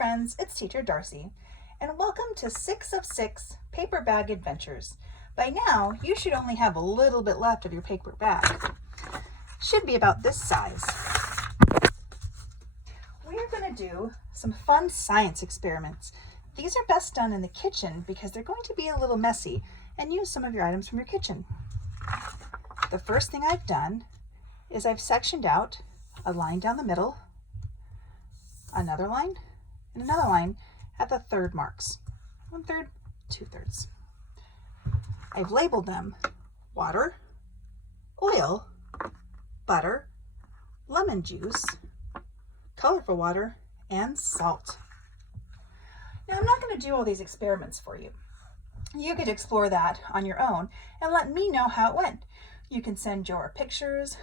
friends, it's Teacher Darcy, and welcome to 6 of 6 Paper Bag Adventures. By now, you should only have a little bit left of your paper bag. Should be about this size. We're going to do some fun science experiments. These are best done in the kitchen because they're going to be a little messy and use some of your items from your kitchen. The first thing I've done is I've sectioned out a line down the middle, another line, and another line at the third marks. 1/3, 2/3. I've labeled them water, oil, butter, lemon juice, colorful water, and salt. Now I'm not going to do all these experiments for you. You could explore that on your own and let me know how it went. You can send your pictures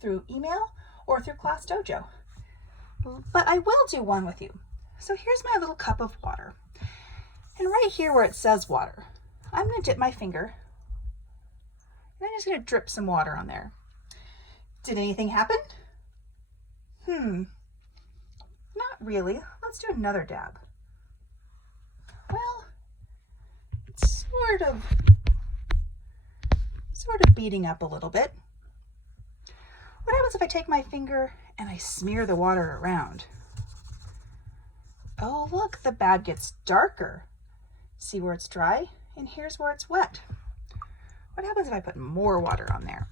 through email or through Class Dojo. But I will do one with you. So here's my little cup of water. And right here where it says water, I'm going to dip my finger and I'm just going to drip some water on there. Did anything happen? Not really. Let's do another dab. Well, it's sort of beating up a little bit. What happens if I take my finger and I smear the water around? Oh, look, the bag gets darker. See where it's dry? And here's where it's wet. What happens if I put more water on there?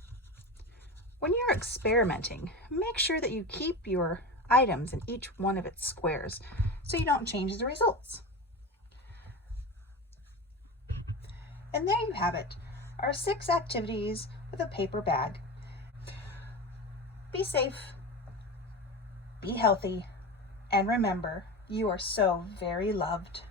When you're experimenting, make sure that you keep your items in each one of its squares so you don't change the results. And there you have it, our 6 activities with a paper bag. Be safe, be healthy, and remember, you are so very loved.